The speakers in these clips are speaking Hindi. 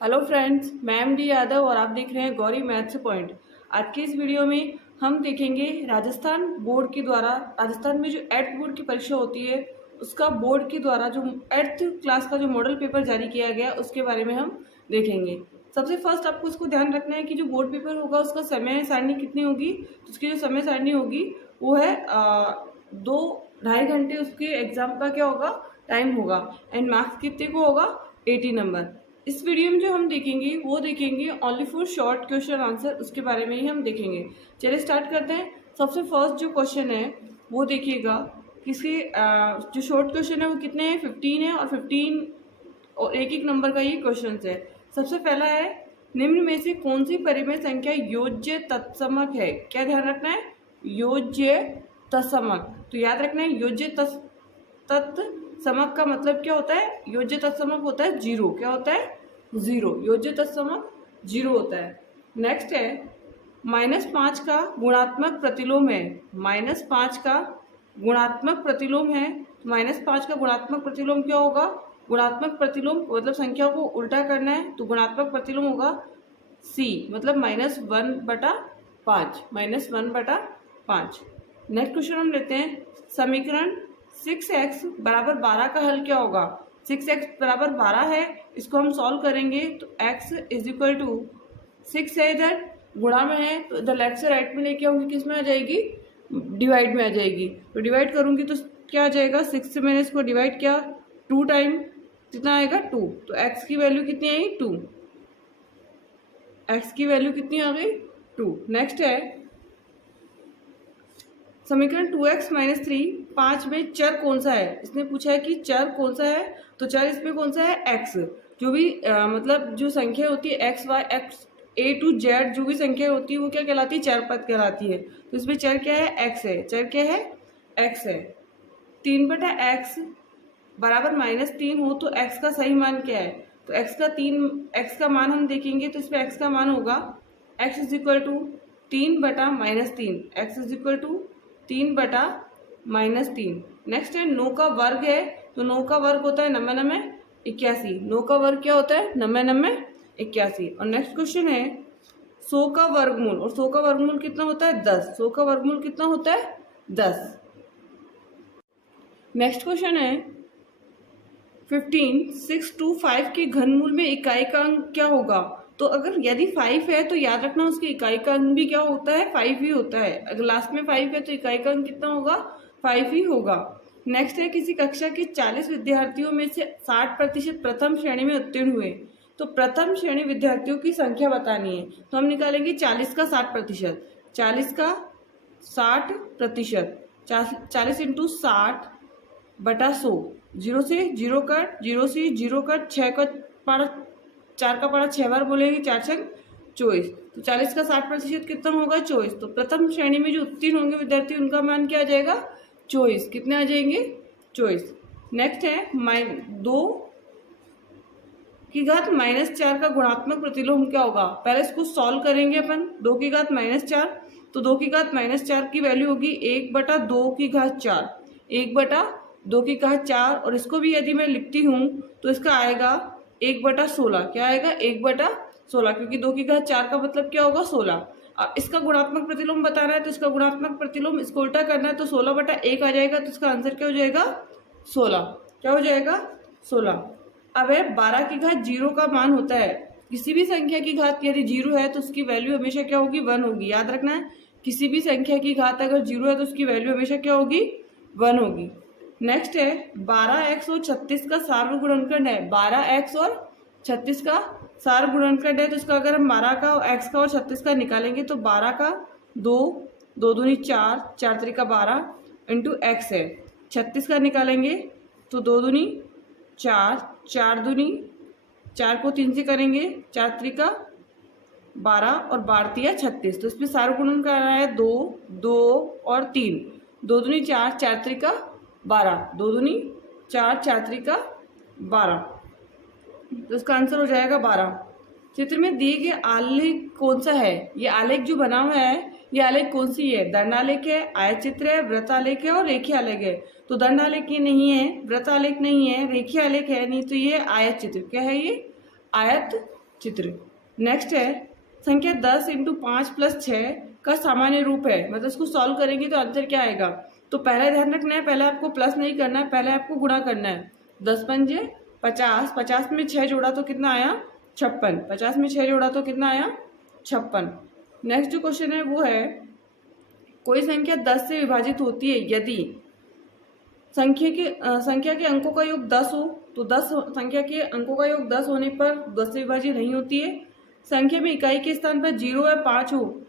हेलो फ्रेंड्स, मैं एम डी यादव और आप देख रहे हैं गौरी मैथ्स पॉइंट। आज की इस वीडियो में हम देखेंगे राजस्थान बोर्ड के द्वारा, राजस्थान में जो 8th बोर्ड की परीक्षा होती है उसका बोर्ड के द्वारा जो 8th क्लास का जो मॉडल पेपर जारी किया गया उसके बारे में हम देखेंगे। सबसे फर्स्ट आपको इसको ध्यान रखना है कि जो बोर्ड पेपर होगा उसका समय सारणी कितनी होगी। तो उसकी जो समय सारणी होगी वो है 2-2.5 घंटे उसके एग्जाम का क्या होगा, टाइम होगा। एंड मार्क्स कितने को होगा, 80 नंबर। इस वीडियो में जो हम देखेंगे वो देखेंगे only for short question answer, उसके बारे में ही हम देखेंगे। चलिए स्टार्ट करते हैं। सबसे फर्स्ट जो क्वेश्चन है वो देखिएगा, किसके जो शॉर्ट क्वेश्चन है वो कितने हैं, 15 है और 15 और एक एक नंबर का ये क्वेश्चन है। सबसे पहला है, निम्न में से कौन सी परिमेय संख्या योज्य तत्समक है। क्या ध्यान रखना है, योज्य तत्समक। तो याद रखना है योज्य तत्समक का मतलब क्या होता है, योज्य तत्समक होता है जीरो। क्या होता है, जीरो। योज्य तत्समक जीरो होता है। नेक्स्ट है, -5 का गुणात्मक प्रतिलोम है। -5 का गुणात्मक प्रतिलोम है। -5 का गुणात्मक प्रतिलोम क्या होगा, गुणात्मक प्रतिलोम मतलब संख्या को उल्टा करना है तो गुणात्मक प्रतिलोम होगा सी, मतलब -1/5। -1/5। नेक्स्ट क्वेश्चन हम लेते हैं, समीकरण 6x बराबर 12 का हल क्या होगा। 6x बराबर 12 है, इसको हम सॉल्व करेंगे तो x इज इक्वल टू 6 है, इधर गुणा में है तो इधर लेफ्ट से राइट में लेके आऊंगी, किस में आ जाएगी, डिवाइड में आ जाएगी। तो डिवाइड करूंगी तो क्या आ जाएगा, 6 से मैंने इसको डिवाइड किया 2 टाइम, कितना आएगा 2। तो x की वैल्यू कितनी आई, 2। x की वैल्यू कितनी आ गई, 2। नेक्स्ट है समीकरण 2x - 3, 5 में चर कौन सा है। इसने पूछा है कि चर कौन सा है, तो चर इसमें कौन सा है, x। जो भी मतलब जो संख्या होती है x y x a to z, जो भी संख्या होती है वो क्या कहलाती है, चर पद कहलाती है। तो इसमें चर क्या है, x है। चर क्या है, x है। 3/x बराबर -3 हो तो x का सही मान क्या है। तो x का मान हम देखेंगे तो इसमें x का मान होगा x is equal to 3/-3। x is equal to 3/-3। Next है, 9 का वर्ग है तो 9 का वर्ग होता है 9 81। 9 का वर्ग क्या होता है, 9 81। और नेक्स्ट क्वेश्चन है 100 का वर्गमूल, और 100 का वर्गमूल कितना होता है, 10। 100 का वर्गमूल कितना होता है, 10। नेक्स्ट क्वेश्चन है 15, 6 to 5 के घनमूल में इकाई का अंक क्या होगा। तो अगर यदि 5 है तो याद रखना उसकी इकाई का अंक भी क्या होता है, 5 ही होता है। अगर लास्ट में 5 है तो इकाई का अंक कितना होगा, 5 ही होगा। नेक्स्ट है, किसी कक्षा के 40 विद्यार्थियों में से 60% प्रथम श्रेणी में उत्तीर्ण हुए। तो प्रथम श्रेणी विद्यार्थियों की संख्या बतानी है तो हम निकालेंगे 40 का 60%। 40 का 60%, 40 × 60/100। 0 से 0 कट, 0 से 0 कट, 6 का पारा 4 का पारा 6 बार बोलेंगे, 4 6 24। तो 40 का 60% कितना होगा, 24। तो प्रथम श्रेणी में जो उत्तीर्ण होंगे विद्यार्थी उनका मान क्या आ जाएगा, 24। कितने आ जाएंगे, 24। नेक्स्ट है 2 की घात -4 का गुणात्मक प्रतिलोम क्या होगा। पहले इसको सॉल्व करेंगे अपन। 2 की घात -4, तो 2 की घात -4 की वैल्यू होगी 1/2 की घात 4। 1/2 की घात 4, और इसको भी यदि मैं लिखती हूँ तो इसका आएगा 1/16। क्या आएगा, 1/16, क्योंकि 2 की घात 4 का मतलब क्या होगा, 16। अब इसका गुणात्मक प्रतिलोम बताना है तो इसका गुणात्मक प्रतिलोम इसको उल्टा करना है तो 16/1 आ जाएगा। तो इसका आंसर क्या हो जाएगा, 16। क्या हो जाएगा, 16। अब है 12 की घात 0 का मान होता है, किसी भी संख्या की घात यदि 0 है तो उसकी वैल्यू हमेशा क्या होगी, 1 होगी। याद रखना है, किसी भी संख्या की घात अगर 0 है तो उसकी वैल्यू हमेशा क्या होगी, 1 होगी। नेक्स्ट है 12x और 36 का सार गुणनखंड है। 12x और 36 का सार गुणनखंड है तो इसका अगर हम 12 का, x का और 36 का निकालेंगे तो 12 का 2, 2 दूनी 4, 4 3 का 12 इंटू x है। 36 का निकालेंगे तो 2 दूनी 4, 4 दूनी 4 को 3 से करेंगे, 4 3 का 12 और 12 36। तो इसमें सार गुणन कर रहा है 2, 2 और 3। 2 दूनी 4, 4 3 का 12, 2 दूनी 4, 4 3 का 12। तो इसका आंसर हो जाएगा 12। चित्र में दिए गए आलेख कौन सा है। ये आलेख जो बना हुआ है ये आलेख कौन सी है, दंडालेख है, आयत चित्र है, वृत्तालेख है और रेखीय आलेख है। तो दंडालेख ये नहीं है, वृत्तालेख नहीं है, रेखीय आलेख है नहीं, तो ये आयत चित्र। क्या है ये, आयत चित्र। नेक्स्ट है संख्या 10 इंटू 5 प्लस 6 का सामान्य रूप है, मतलब इसको सॉल्व करेंगे तो आंसर क्या आएगा। तो पहला ध्यान रखना है, पहले आपको प्लस नहीं करना है, पहले आपको गुणा करना है। 10 पंजे 50, 50 में 6 जोड़ा तो कितना आया 56, 50 में 6 जोड़ा तो कितना आया 56। नेक्स्ट जो क्वेश्चन है वो है कोई संख्या 10 से विभाजित होती है यदि संख्या के अंकों का योग 10 हो, तो 10 संख्या के अंकों का योग 10 होने पर 10 से विभाजित नहीं होती है। संख्या में इकाई के स्थान पर 0 या 5 हो,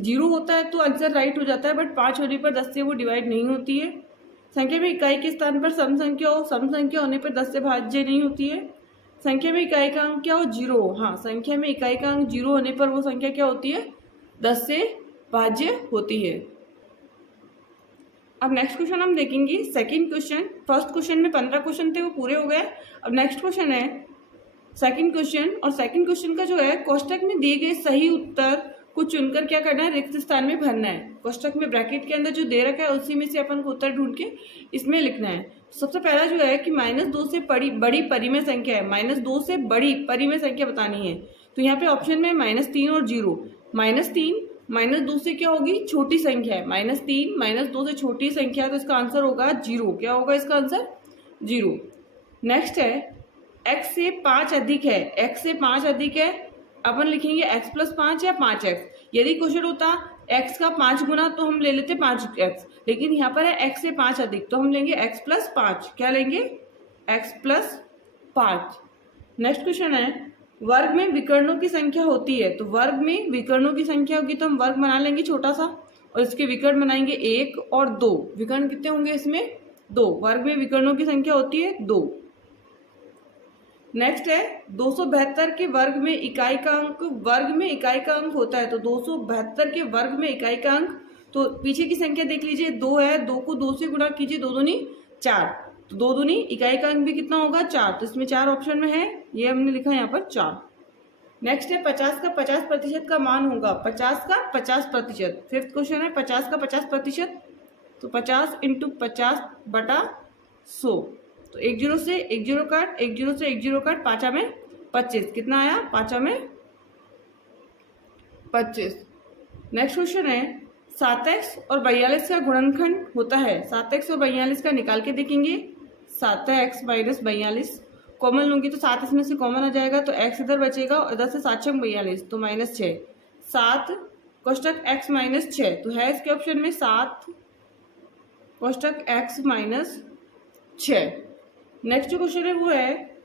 0 होता है तो आंसर राइट हो जाता है, बट 5 होने पर 10 से वो डिवाइड नहीं होती है। संख्या में इकाई के स्थान पर सम संख्या हो, सम संख्या होने पर 10 से भाज्य नहीं होती है। संख्या में इकाई का अंक क्या हो 0 हो, हाँ संख्या में इकाई का अंक 0 होने पर वो संख्या क्या होती है 10 से भाज्य होती है। अब नेक्स्ट क्वेश्चन हम देखेंगे सेकंड क्वेश्चन। फर्स्ट क्वेश्चन में 15 क्वेश्चन थे वो पूरे हो गए। अब नेक्स्ट क्वेश्चन है सेकंड क्वेश्चन, और सेकंड क्वेश्चन का जो है कोष्टक में दिए गए सही उत्तर को चुनकर क्या करना है रिक्त स्थान में भरना है। कोष्टक में ब्रैकेट के अंदर जो दे रखा है उसी में से अपन को उत्तर ढूंढ के इसमें लिखना है। सबसे पहला जो है कि -2 से बड़ी परिमेय संख्या है, -2 से बड़ी परिमेय संख्या बतानी है। तो यहाँ पे ऑप्शन में -3 और 0। -3 -2 से क्या होगी छोटी संख्या है, -3 -2 से छोटी संख्या, तो इसका आंसर होगा 0। क्या होगा इसका आंसर 0। नेक्स्ट है x से 5 अधिक है, x से 5 अधिक है, अपन लिखेंगे x + 5 या 5x। यदि क्वेश्चन होता x का 5 गुना तो हम ले लेते 5x, लेकिन यहाँ पर है x से 5 अधिक तो हम लेंगे x + 5। क्या लेंगे x + 5। नेक्स्ट क्वेश्चन है वर्ग में विकर्णों की संख्या होती है, तो वर्ग में विकर्णों की संख्या होगी तो हम वर्ग बना लेंगे छोटा सा और इसके विकर्ण बनाएंगे 1 और 2। विकर्ण कितने होंगे इसमें 2। वर्ग में विकर्णों की संख्या होती है 2। नेक्स्ट है 272 के वर्ग में इकाई का अंक, वर्ग में इकाई का अंक होता है, तो 272 के वर्ग में इकाई का अंक, तो पीछे की संख्या देख लीजिए 2 है, 2 को 2 से गुणा कीजिए, 2 दूनी 4, तो 2 दूनी इकाई का अंक भी कितना होगा 4, तो इसमें 4 ऑप्शन में है, ये हमने लिखा है यहाँ पर 4। नेक्स्ट है 50 का 50% का मान होगा, 50 का 50%। फिफ्थ क्वेश्चन है 50 का 50%, तो 50 × 50/100, तो 1 0 से 1 0 काट, 1 0 से 1 0 काट, 5 में 25, कितना आया 5 में 25। नेक्स्ट क्वेश्चन है 7x और 42 का गुणनखंड होता है, 7x और 42 का निकाल के देखेंगे। 7x - 42 कॉमन लूंगी तो 7 इसमें से कॉमन आ जाएगा, तो x इधर बचेगा और इधर से 7 × 42 तो -6, 7 कोष्टक x - 6, तो है इसके ऑप्शन में 7 कोष्टक x - 6। नेक्स्ट जो क्वेश्चन है वो है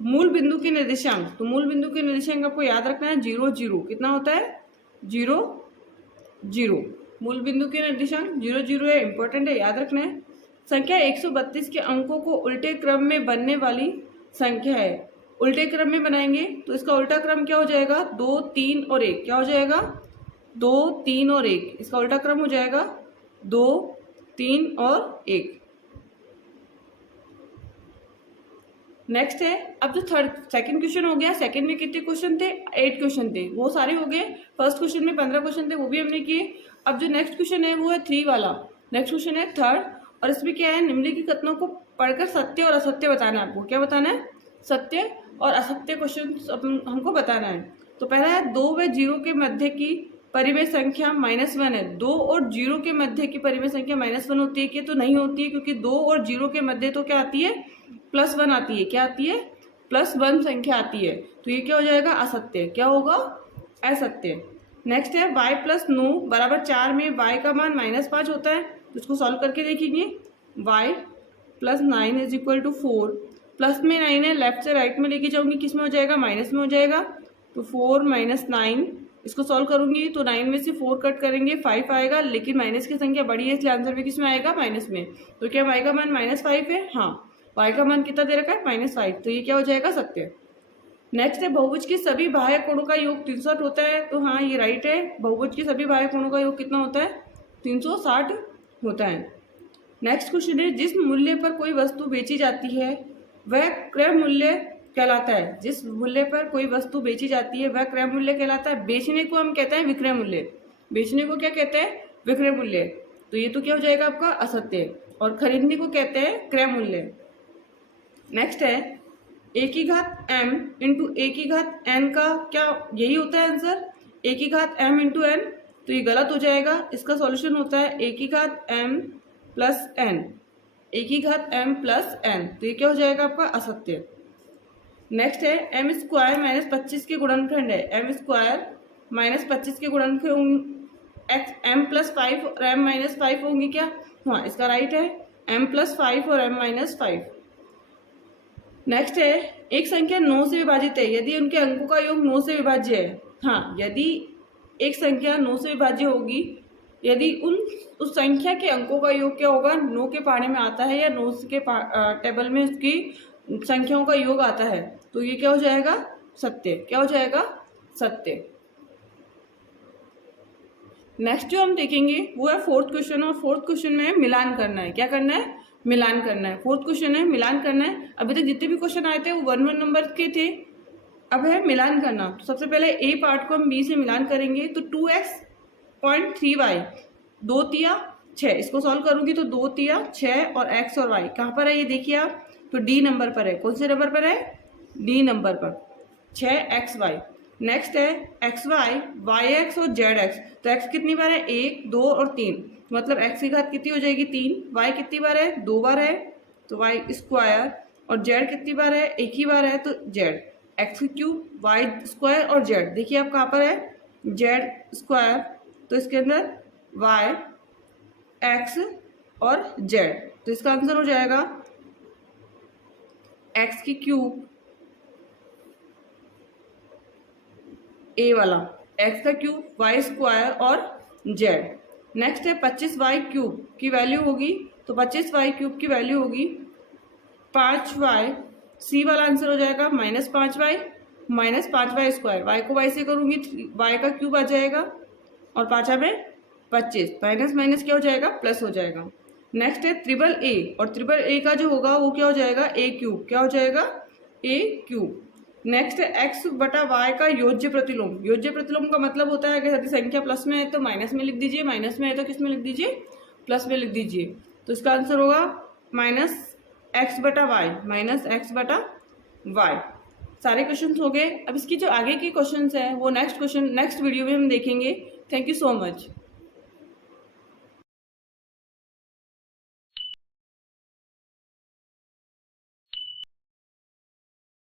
मूल बिंदु के निर्देशांक, तो मूल बिंदु के निर्देशांक आपको याद रखना है 0 0, कितना होता है 0 0। मूल बिंदु के निर्देशांक 0 0 है, इंपॉर्टेंट है, याद रखना है। संख्या 132 के अंकों को उल्टे क्रम में बनने वाली संख्या है, उल्टे क्रम में बनाएंगे तो इसका उल्टा क्रम क्या हो जाएगा 2 3 और 1, क्या हो जाएगा 2 3 और 1, इसका उल्टा क्रम हो जाएगा 2 3 और 1। नेक्स्ट है अब जो सेकंड क्वेश्चन हो गया, सेकंड में कितने क्वेश्चन थे 8 क्वेश्चन थे, वो सारे हो गए। फर्स्ट क्वेश्चन में 15 क्वेश्चन थे, वो भी हमने किए। अब जो नेक्स्ट क्वेश्चन है वो है 3 वाला। नेक्स्ट क्वेश्चन है थर्ड, और इसमें क्या है निम्नलिखित कथनों को पढ़कर सत्य और असत्य बताना है। आपको क्या बताना है सत्य और असत्य क्वेश्चन हमको बताना है। तो पहला है 2 व 0 के मध्य की परिमेय संख्या -1 है। 2 और 0 के मध्य की परिमेय संख्या -1 होती है कि तो नहीं होती है, क्योंकि 2 और 0 के मध्य तो क्या आती है +1 आती है। क्या आती है +1 संख्या आती है, तो ये क्या हो जाएगा असत्य। क्या होगा असत्य। नेक्स्ट है y + 9 = 4 में y का मान -5 होता है, तो इसको सॉल्व करके देखेंगे। y + 9 = 4, प्लस में 9 है, लेफ्ट से राइट में लेके जाऊंगी, किस में हो जाएगा माइनस में हो जाएगा, तो 4 - 9, इसको सॉल्व करूंगी तो 9 में से 4 कट करेंगे 5 आएगा, लेकिन माइनस की संख्या बड़ी है इसलिए आंसर भी किस में आएगा माइनस में। तो क्या y का मान -5 है, हाँ y का मान कितना दे रखा है -5, तो ये क्या हो जाएगा सत्य। नेक्स्ट है बहुभुज के सभी बाह्य कोणों का योग 360 होता है, तो हाँ ये राइट है, बहुभुज के सभी बाह्य कोणों का योग कितना होता है 360 होता है। नेक्स्ट क्वेश्चन है जिस मूल्य पर कोई वस्तु बेची जाती है वह क्रय मूल्य कहलाता है। जिस मूल्य पर कोई वस्तु बेची जाती है वह क्रय मूल्य कहलाता है। बेचने को हम कहते हैं विक्रय मूल्य, बेचने को क्या कहते हैं विक्रय मूल्य, तो ये तो क्या हो जाएगा आपका असत्य, और खरीदने को कहते हैं क्रय मूल्य। नेक्स्ट है ए की घात m इंटू ए की घात n का क्या यही होता है आंसर, ए की घात m इंटू n, तो ये गलत हो जाएगा। इसका सॉल्यूशन होता है ए की घात m प्लस n, ए की घात m प्लस n, तो ये क्या हो जाएगा आपका असत्य। नेक्स्ट है एम स्क्वायर माइनस 25 के गुणनखंड है, एम स्क्वायर माइनस 25 के गुणनखंड एक्स एम प्लस 5 और एम माइनस 5 होंगी क्या, हाँ इसका राइट है एम प्लस 5 और एम माइनस 5। नेक्स्ट है एक संख्या 9 से विभाजित है यदि उनके अंकों का योग 9 से विभाज्य है, हाँ यदि एक संख्या 9 से विभाज्य होगी, यदि उस संख्या के अंकों का योग क्या होगा 9 के पाढ़े में आता है या 9 के टेबल में उसकी संख्याओं का योग आता है, तो ये क्या हो जाएगा सत्य, क्या हो जाएगा सत्य। नेक्स्ट जो हम देखेंगे वो है फोर्थ क्वेश्चन, और फोर्थ क्वेश्चन में मिलान करना है, क्या करना है मिलान करना है। फोर्थ क्वेश्चन है मिलान करना है। अभी तक जितने भी क्वेश्चन आए थे वो 1 नंबर के थे, अब है मिलान करना। तो सबसे पहले ए पार्ट को हम बी से मिलान करेंगे, तो 2x.3y 2 तिया 6, इसको सॉल्व करूंगी तो 2 तिया 6 और x और y कहाँ पर है ये देखिए आप, तो डी नंबर पर है। कौन से नंबर पर है, डी नंबर पर 6xy। नेक्स्ट है xy yx और zx, तो x कितनी बार है 1 2 और 3, मतलब x की घात कितनी हो जाएगी 3, y कितनी बार है 2 बार है तो y स्क्वायर, और z कितनी बार है एक ही बार है तो z, x cube y square और z, देखिए आप कहाँ पर है z स्क्वायर, तो इसके अंदर y x और z, तो इसका आंसर हो जाएगा x की क्यूब a वाला, x का क्यूब y स्क्वायर और z। नेक्स्ट है 25y क्यूब की वैल्यू होगी, तो 25y क्यूब की वैल्यू होगी 5y, c वाला आंसर हो जाएगा -5y minus 5y square, y को y से करूंगी y का क्यूब आ जाएगा और 5 में 25, माइनस माइनस क्या हो जाएगा प्लस हो जाएगा। नेक्स्ट है ट्रिपल ए, और ट्रिपल ए का जो होगा वो क्या हो जाएगा ए क्यूब, क्या हो जाएगा ए क्यूब। नेक्स्ट है x बटा वाई का योज्य प्रतिलोम, योज्य प्रतिलोम का मतलब होता है अगर यदि संख्या प्लस में है तो माइनस में लिख दीजिए, माइनस में है तो किस में लिख दीजिए प्लस में लिख दीजिए, तो इसका आंसर होगा -x बटा वाई, -x बटा वाई। सारे क्वेश्चंस हो गए। अब इसकी जो आगे के क्वेश्चंस है वो नेक्स्ट वीडियो में हम देखेंगे। Thank you so much.